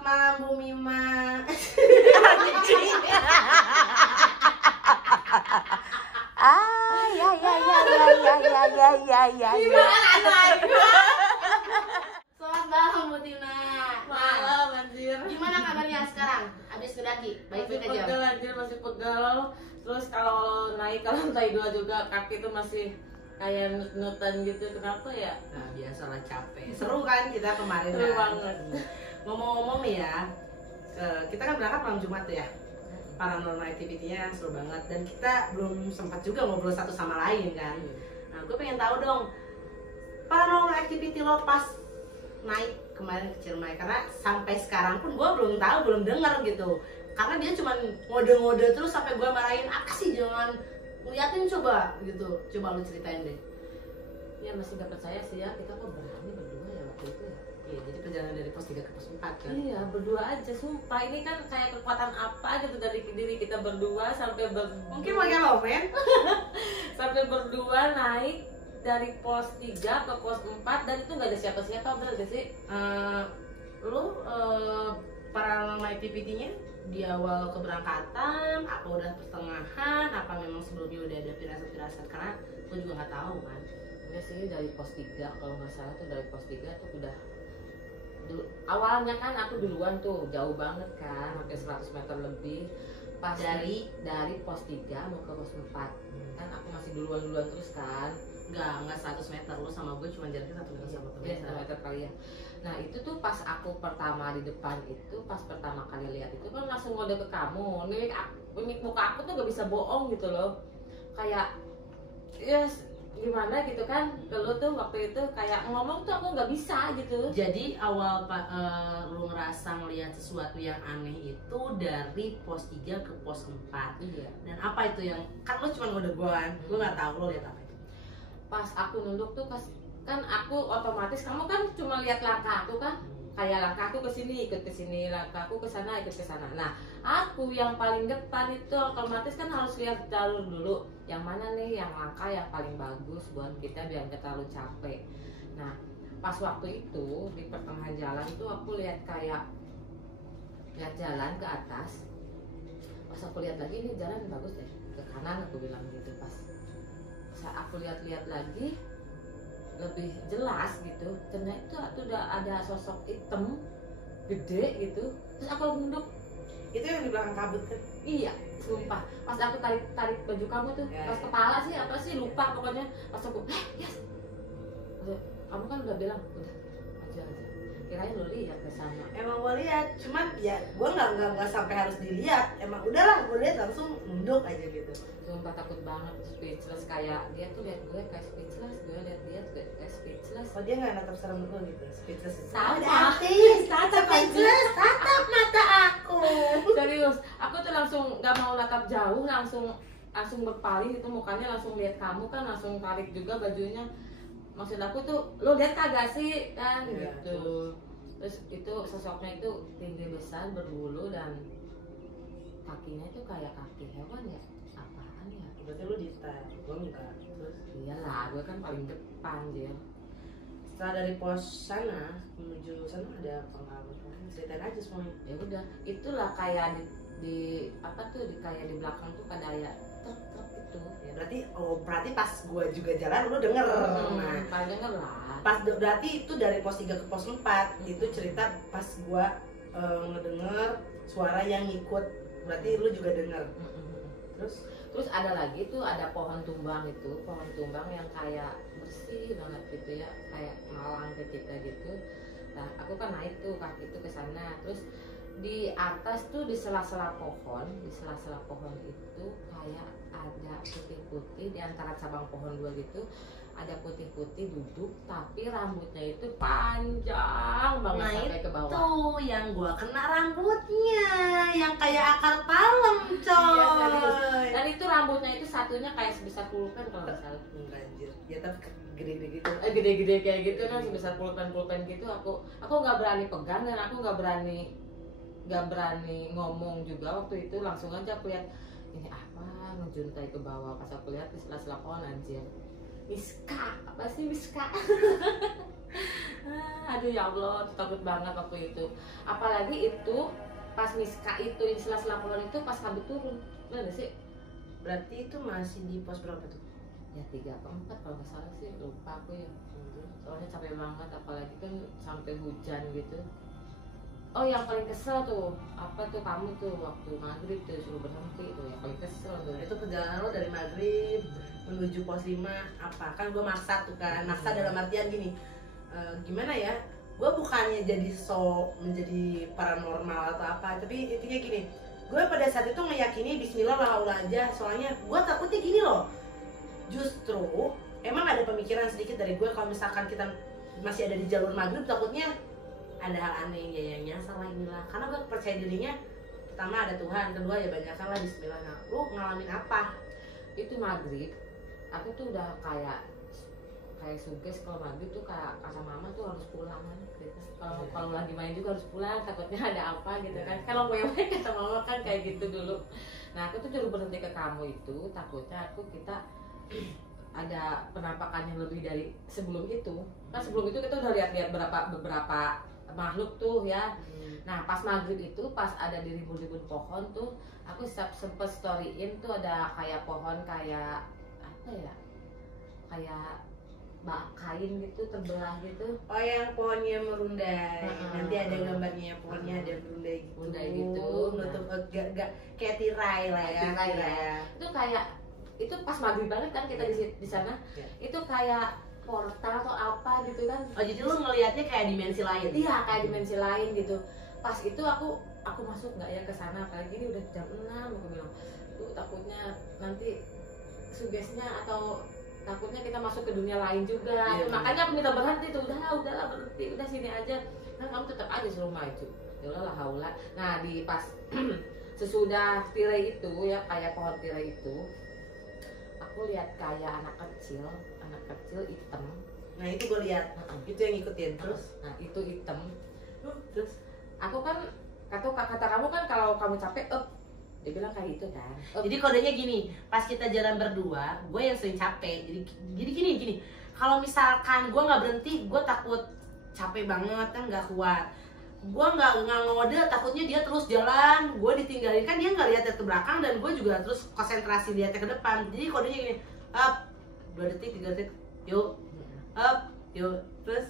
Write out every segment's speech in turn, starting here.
Selamat malam Bu Mima. Ya. Selamat malam Bu Tina. Malam anjir. Gimana kabarnya sekarang? Habis ngedaki? Baik-baik Masih aja. pegel anjir, masih pegel. Terus kalau naik ke lantai 2 juga kaki tuh masih kayak nut-nutan gitu. Kenapa ya? Nah, biasalah capek. Seru kan kita kemarin Seru kan? banget. Ngomong-ngomong nih ya, kita kan berangkat malam Jumat tuh ya. Paranormal activity-nya seru banget dan kita belum sempat juga ngobrol satu sama lain kan. Nah, gue pengen tahu dong paranormal activity lo pas naik kemarin ke Ciremai, karena sampai sekarang pun gue belum tahu, belum dengar gitu. Karena dia cuma ngode-ngode terus sampai gue marahin, apa sih jangan ngeliatin coba gitu. Coba lu ceritain deh. Ya masih gak percaya sih ya, kita kok berani berdua ya waktu itu ya. Iya, jadi perjalanan dari pos 3 ke pos 4 kan. Iya, berdua aja, sumpah. Ini kan kayak kekuatan apa gitu dari diri kita berdua sampai Mungkin pakai loven. sampai berdua naik dari pos 3 ke pos 4 dan itu nggak ada siapa-siapa, bener gak sih? Lu paranormal activity-nya di awal keberangkatan, apa udah pertengahan, apa memang sebelumnya udah ada firasat-firasat, karena gue juga nggak tahu kan. Enggak sih, dari pos 3 kalau nggak salah tuh dari pos 3 tuh udah awalnya kan aku duluan tuh jauh banget kan, hampir 100 meter lebih pas dari pos 3 mau ke pos 4 kan aku masih duluan terus kan. Nggak 100 meter, lu sama gue cuma jaraknya 1 meter sama Dia temen. 1 meter kali ya. Nah itu tuh pas aku pertama di depan itu, pas pertama kali lihat itu kan langsung ngode ke kamu. Mimik muka aku tuh gak bisa bohong gitu loh. Kayak yes, gimana gitu kan, lu tuh waktu itu kayak ngomong tuh aku nggak bisa gitu. Jadi awal lu ngerasa ngeliat sesuatu yang aneh itu dari pos 3 ke pos 4. Iya. Dan apa itu yang, kan lu cuma ngode gue kan, lu nggak tahu lu lihat apa itu. Pas aku nunduk tuh kan aku otomatis, kamu kan cuma lihat langkah aku kan, kayak langkah aku ke sini ikut ke sini, langkah aku ke sana ikut ke sana. Nah aku yang paling depan itu otomatis kan harus lihat jalur dulu, yang mana nih yang langkah yang paling bagus buat kita biar nggak terlalu capek. Nah pas waktu itu di pertengahan jalan itu aku lihat kayak lihat jalan ke atas. Pas aku lihat lagi, ini jalan bagus deh, ke kanan aku bilang gitu. Pas saat aku lihat-lihat lagi lebih jelas gitu, ternyata itu udah ada sosok hitam gede gitu. Terus aku nunduk. Itu yang di belakang kabut kan? Iya, sumpah. Pas aku tarik baju kamu tuh, pas kepala sih apa sih lupa pokoknya. Pas aku, yes. Kamu kan udah bilang udah aja. Kirain lo lihat ke sana. Emang gue lihat, cuman ya gue nggak sampai harus dilihat. Emang udahlah, gue lihat langsung nunduk aja gitu. Sumpah takut banget, speechless, kayak dia tuh lihat gue kayak speechless, gue lihat dia tuh kayak speechless. Oh, dia nggak natap serem lu gitu, speechless itu. Sama. Artis, tatap speechless, tatap mata aku. Serius, aku tuh langsung nggak mau natap jauh, langsung berpaling itu mukanya, langsung lihat kamu kan, langsung tarik juga bajunya. Maksud aku tuh, lo lihat kagak sih kan Ya, gitu. Terus itu sosoknya itu tinggi besar berbulu dan kakinya itu kayak kaki hewan ya, apaan ya? Berarti lu di tar, gue enggak. Terus Iyalah, gue kan paling depan dia. setelah dari pos sana menuju sana ada pengalaman, ceritain aja semuanya. Ya udah, itulah kayak di apa tuh, kayak di belakang tuh ada truk itu. Ya berarti pas gue juga jalan lu denger. Nah, paling denger lah. pas berarti itu dari pos 3 ke pos 4 itu cerita pas gue ngedenger suara yang ngikut, berarti lu juga denger. Terus ada lagi tuh, ada pohon tumbang yang kayak bersih banget gitu ya, kayak malang ke kita gitu. Nah aku kan naik tuh kaki itu ke sana, terus di atas tuh di sela-sela pohon itu kayak ada putih-putih di antara cabang pohon dua gitu, ada putih-putih duduk tapi rambutnya itu panjang banget sampai ke bawah. Tuh yang gua kena rambutnya, yang kayak akar palem coy. Iya, serius. Dan itu rambutnya itu satunya kayak sebesar pulpen kalau nggak salah. Anjir, ya tapi gede-gede gitu. Gede-gede kayak gitu kan, sebesar pulpen gitu. Aku nggak berani pegang dan aku nggak berani ngomong juga waktu itu. Langsung aja aku lihat ini apa, ngejuntai ke bawah. Pas aku lihat di sela-sela pohon, anjir Miska, apa sih Miska? Aduh ya Allah, takut banget waktu itu. Apalagi itu pas Miska itu yang sela-sela pohon itu pas kabut turun, bener gak sih? Berarti itu masih di pos berapa tuh? Ya 3 atau 4 kalau nggak salah sih, lupa aku ya. Soalnya capek banget, apalagi kan sampai hujan gitu. Oh yang paling kesel tuh, apa tuh kamu tuh waktu maghrib tuh suruh berhenti tuh, yang paling kesel tuh. Itu perjalanan lo dari maghrib menuju pos 5 apa? Kan gue maksa tuh kan, maksa dalam artian gini, gimana ya? Gue bukannya jadi menjadi paranormal atau apa, tapi intinya gini, gue pada saat itu meyakini Bismillah la aja, soalnya gue takutnya gini loh. Justru emang ada pemikiran sedikit dari gue kalau misalkan kita masih ada di jalur maghrib, takutnya ada hal aneh yang nyasar lah inilah, karena gue percaya dirinya pertama ada Tuhan, kedua ya banyakkan lah Bismillah. Nah, lu ngalamin apa? Itu maghrib, aku tuh udah kayak suges kalau maghrib tuh kayak kata mama tuh harus pulang kan gitu. Kalau lagi main juga harus pulang, takutnya ada apa gitu kan. Kalau mewek kata mama kan kayak gitu dulu. Nah aku tuh nyuruh berhenti ke kamu itu takutnya kita ada penampakan yang lebih dari sebelum itu. Kan sebelum itu kita udah lihat beberapa makhluk tuh ya. Nah pas maghrib itu pas ada di rimbun-rimbun pohon tuh aku sempet storyin tuh ada kayak pohon kayak apa ya, kayak kain gitu terbelah gitu. Oh yang pohonnya merundai. Nanti ada gambarnya, pohonnya ada merundai gitu. Merundai gitu. Nutup gak kayak tirai lah ya. Tirai ya. Itu kayak itu pas maghrib banget kan kita di sana. Itu kayak portal atau apa gitu kan. Oh jadi lu ngelihatnya kayak dimensi lain? Iya kayak dimensi lain gitu. Pas itu aku masuk nggak ya ke sana, apalagi ini udah jam 6 aku bilang. Tuh takutnya nanti sugesnya atau takutnya kita masuk ke dunia lain juga. Makanya aku minta berhenti tuh, udahlah berhenti, udah sini aja. Nah kamu tetap aja suruh maju. Ya Allah haula. Nah di pas sesudah tirai itu ya kayak pohon tirai itu, aku lihat kayak anak kecil hitam. Nah itu gue lihat, itu yang ngikutin terus. Nah itu hitam. Terus aku kan kata kamu kan kalau kamu capek dia bilang kayak gitu kan. Jadi kodenya gini, pas kita jalan berdua, gue yang sering capek. Jadi gini. Kalau misalkan gue nggak berhenti, gue takut capek banget kan, nggak kuat. Gue nggak ngode, takutnya dia terus jalan, gue ditinggalin kan, dia nggak lihat ke belakang dan gue juga terus konsentrasi lihatnya ke depan. Jadi kodenya gini, up 2 detik 3 detik, yuk, up, yuk, terus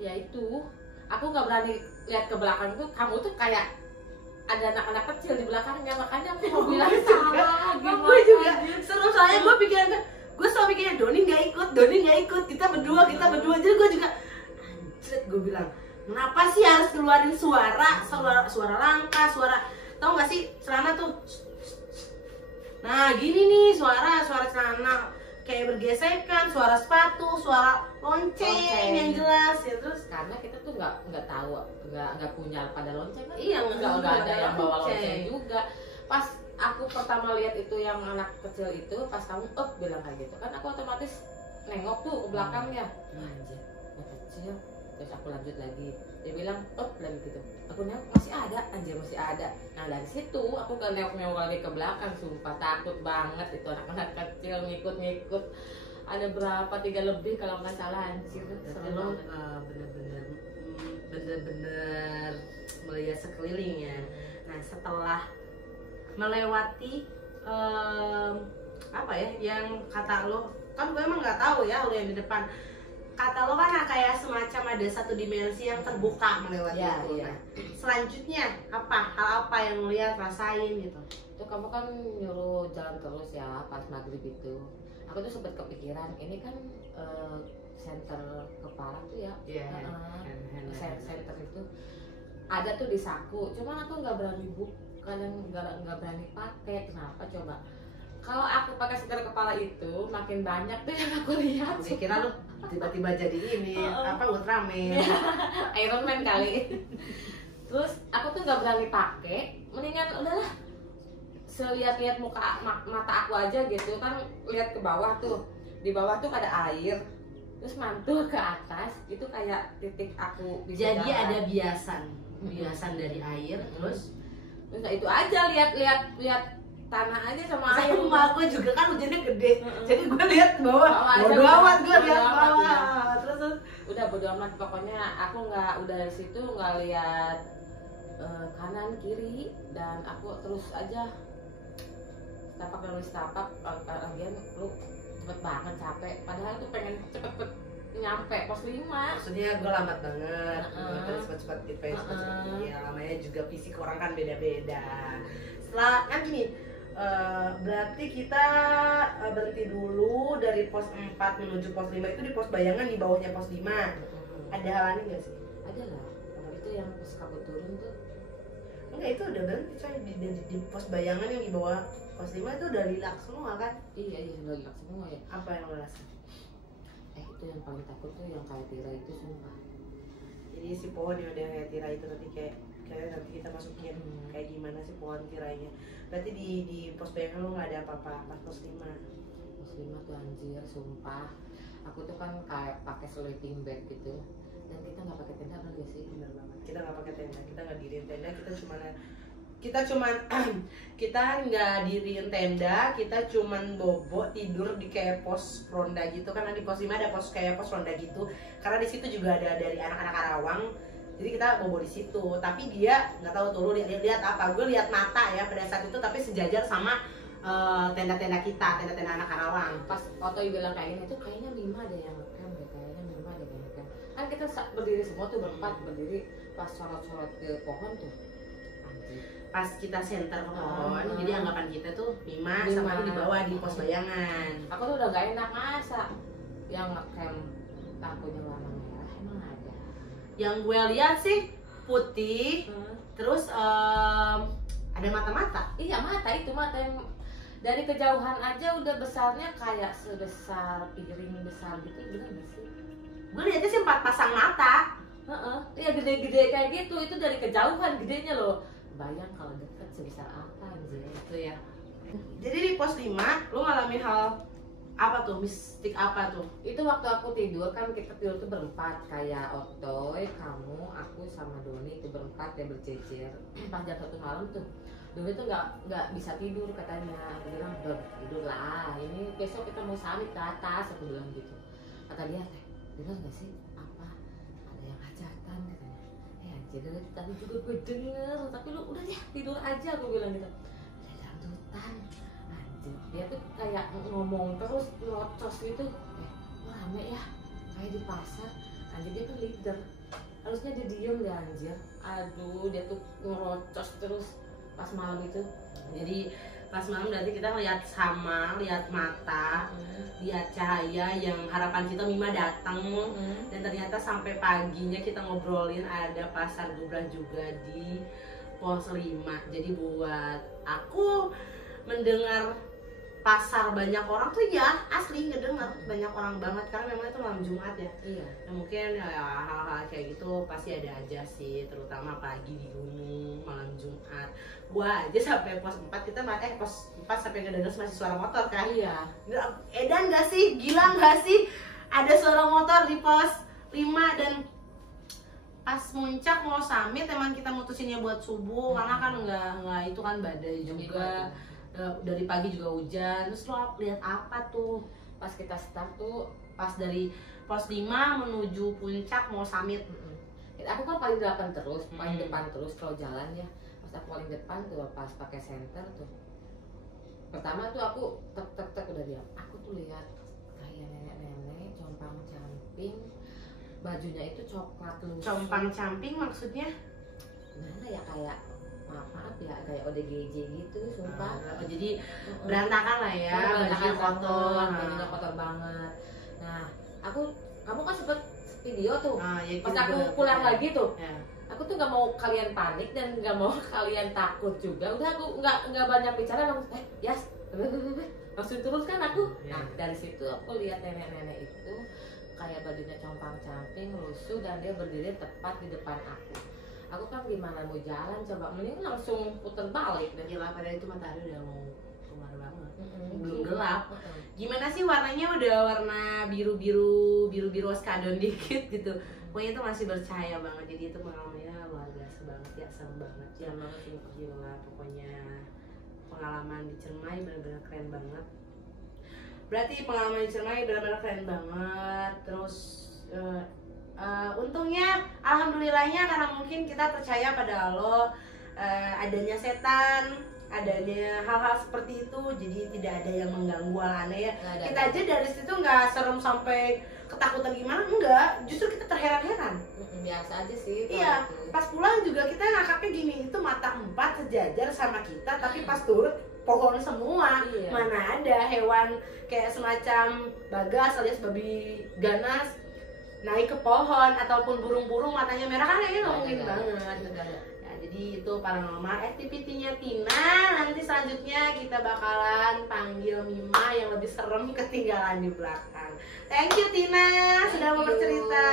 ya itu aku nggak berani lihat ke belakang tuh. Kamu tuh kayak ada anak-anak kecil di belakangnya, makanya aku mau bilang salah. Gue juga seru, soalnya gue selalu pikirnya Doni nggak ikut, kita berdua, jadi gue juga anjir, gue bilang kenapa sih harus keluarin suara langkah, tau nggak sih celana tuh, nah gini nih suara celana kayak bergesekan, suara sepatu, suara lonceng yang jelas ya. Terus karena kita tuh nggak tahu, nggak punya pada lonceng kan. Iya, nggak ada yang bawa lonceng juga. Pas aku pertama lihat itu yang anak kecil itu, pas kamu bilang kayak gitu kan, aku otomatis nengok tuh ke belakangnya. Anjir, anak kecil. Terus aku lanjut lagi, dia bilang lagi gitu. Aku nengok masih ada. Nah dari situ aku gak nengok lagi ke belakang, sumpah takut banget itu anak-anak kecil ngikut. Ada berapa, 3 lebih kalau nggak salah, anjir. berarti lo bener-bener melihat sekeliling ya. Nah setelah melewati apa ya yang kata lo, kan gue emang nggak tahu ya lo yang di depan. Kata lo kan kayak semacam ada satu dimensi yang terbuka melewati itu. Nah, selanjutnya hal apa yang lo lihat, rasain gitu? Itu kamu kan nyuruh jalan terus ya pas maghrib itu. Aku tuh sempat kepikiran, ini kan center kepala tuh ya. Center itu ada tuh di saku. Cuman aku nggak berani buka dan nggak berani pakai. Kenapa coba? Kalau aku pakai center kepala itu makin banyak tuh yang aku lihat. Gue kira lu tiba-tiba jadi ini Ultraman, Iron Man kali. Terus aku tuh nggak berani pakai, mendingan udahlah selihat-lihat mata aku aja gitu kan, lihat ke bawah tuh, di bawah tuh ada air, terus mantul ke atas, itu kayak titik aku. Jadi ada biasan dari air, terus itu aja lihat tanah aja sama Saya air. rumah gue juga kan hujannya gede, jadi gue lihat bawah, bodo amat gue lihat bawah. Terus Udah bodo amat, pokoknya aku udah dari situ nggak lihat kanan kiri, dan aku terus aja setapak demi setapak. Lagian lu cepet banget, capek, padahal tuh pengen cepet nyampe pos 5. maksudnya gue lambat banget, gue pengen cepet-cepet gitu, pengen cepet-cepet. Ya namanya juga fisik orang kan beda-beda. Setelah kan gini, berarti kita berhenti dulu dari pos 4 menuju pos 5 itu di pos bayangan di bawahnya pos 5. Ada halannya nggak sih? Ada lah, itu yang pas kabut turun tuh. Enggak, itu udah berhenti coy, di pos bayangan yang di bawah pos 5 itu udah lilak semua kan? Iya sudah hilang semua ya. Apa yang lo rasa? Itu yang paling takut tuh yang kayak tira itu, sumpah. Jadi si pohon yang udah kayak tirai itu nanti kayak nanti kita masukin kayak gimana sih pohon tirainya. Berarti di pos bayangan lo nggak ada apa-apa pas pos 5. Pos 5 tuh anjir, sumpah. Aku tuh kan kayak pakai sleeping bag gitu, dan kita nggak pakai tenda kan, gak sih? Bener banget, kita nggak pakai tenda, kita nggak diriin tenda, kita nggak diriin tenda, kita cuman bobo tidur di kayak pos ronda gitu. Karena di pos 5 ada pos kayak pos ronda gitu, karena di situ juga ada dari anak-anak Karawang, jadi kita bobo di situ. Tapi dia nggak tahu tuh, lu lihat apa, gue lihat mata ya pada saat itu, tapi sejajar sama tenda-tenda kita, tenda-tenda anak Karawang. Pas foto bilang kayak gini tuh kayaknya Mima ada yang ngecamp deh, kayaknya Mima ada yang ngecamp. Kan kita berdiri semua tuh berempat, berdiri pas sorot-sorot ke pohon tuh. Anjir. Pas kita center ke pohon, jadi anggapan kita tuh 5 sama lu di bawah di pos bayangan. Aku tuh udah gak enak, masa yang ngecamp lampunya warna merah emang ada. Yang gue lihat sih putih, terus ada mata-mata. Iya, mata yang dari kejauhan aja udah besarnya kayak sebesar piring besar gitu, bener gak sih? Gue lihatnya sih 4 pasang mata. Iya, gede-gede kayak gitu, itu dari kejauhan gedenya loh. Bayang kalau deket sebesar apa anjir. Itu ya. Jadi di pos 5 lu ngalamin hal apa tuh, mistik apa tuh? Itu waktu aku tidur, kan kita tidur tuh berempat, kayak Otoy, kamu, aku sama Doni itu berempat ya, berjejer. Pas jam 1 malam tuh Doni tuh nggak bisa tidur katanya. Aku bilang udah tidur lah, ini besok kita mau summit ke atas, aku bilang gitu. Kata dia, dengar nggak sih apa ada yang hajatan katanya. Anjir, dari tadi juga gue denger, tapi lu udah ya tidur aja, aku bilang gitu. Ada dangdutan. Anjir, dia tuh kayak ngomong terus ngocos gitu. Rame ya kayak di pasar. Anjir, dia kan leader, harusnya dia diem deh anjir. Aduh, dia tuh ngerocos terus pas malam itu. Jadi pas malam berarti kita lihat mata, lihat cahaya yang harapan kita Mima datang. Dan ternyata sampai paginya kita ngobrolin ada pasar Gubrah juga di pos 5. Jadi buat aku mendengar pasar banyak orang tuh ya asli ngedenger banyak orang banget, karena memang itu malam Jumat ya. Iya. Ya mungkin ya hal-hal kayak gitu pasti ada aja sih, terutama pagi di gunung malam Jumat. Gua aja sampai pos 4 kita pos 4 sampai ngedenger masih suara motor kan. Iya. Edan gak sih? Gila gak sih? Ada suara motor di pos 5 dan pas muncak mau summit emang kita mutusinnya buat subuh karena kan nggak itu kan badai juga. Dari pagi juga hujan. Terus lo lihat apa tuh Pas kita start tuh, pas dari pos 5 menuju puncak mau summit? aku kan paling depan terus, paling depan terus kalau jalan ya. Pas aku paling depan tuh, pas pakai senter tuh, pertama tuh aku tek udah diam. Aku tuh lihat kayak nenek-nenek compang camping, bajunya itu coklat lusuh. Compang camping maksudnya? Gimana ya, kayak maaf ya, kayak ODGJ gitu, sumpah. Jadi berantakan lah ya, bajunya kotor, bajunya kotor banget. Nah, kamu kan sempet video tuh, ya pas aku pulang lagi tuh, ya. aku tuh nggak mau kalian panik dan nggak mau kalian takut juga. Udah aku nggak banyak bicara, langsung Yas, langsung turun kan aku. Nah, dari situ aku lihat nenek-nenek itu kayak bajunya compang camping lusuh dan dia berdiri tepat di depan aku. Aku kan gimana mau jalan, coba mending langsung puter balik dan Gila, padahal itu matahari udah mau keluar banget. Belum gelap. Gimana sih warnanya, udah warna biru oskadon dikit gitu. Pokoknya itu masih bercahaya banget. Jadi itu pengalamannya luar biasa banget ya, seru banget ya. Gila pokoknya. pengalaman di Ciremai benar-benar keren banget. Berarti pengalaman di Ciremai benar-benar keren banget. Terus untungnya, alhamdulillahnya karena mungkin kita percaya pada Allah, adanya setan, adanya hal-hal seperti itu, jadi tidak ada yang mengganggu aneh ya. Kita aja dari situ nggak serem sampai ketakutan gimana, enggak, justru kita terheran-heran. Biasa aja sih. Iya, pas pulang juga kita ngakaknya gini, itu mata 4 sejajar sama kita, tapi pas turun pohon semua. Iya. Mana ada hewan kayak semacam bagas alias babi ganas naik ke pohon, ataupun burung-burung matanya merah, kan kayaknya nggak mungkin banget. Jadi itu paranormal activity-nya Tina. Nanti selanjutnya kita bakalan panggil Mima yang lebih serem ketinggalan di belakang. Thank you Tina sudah mau bercerita.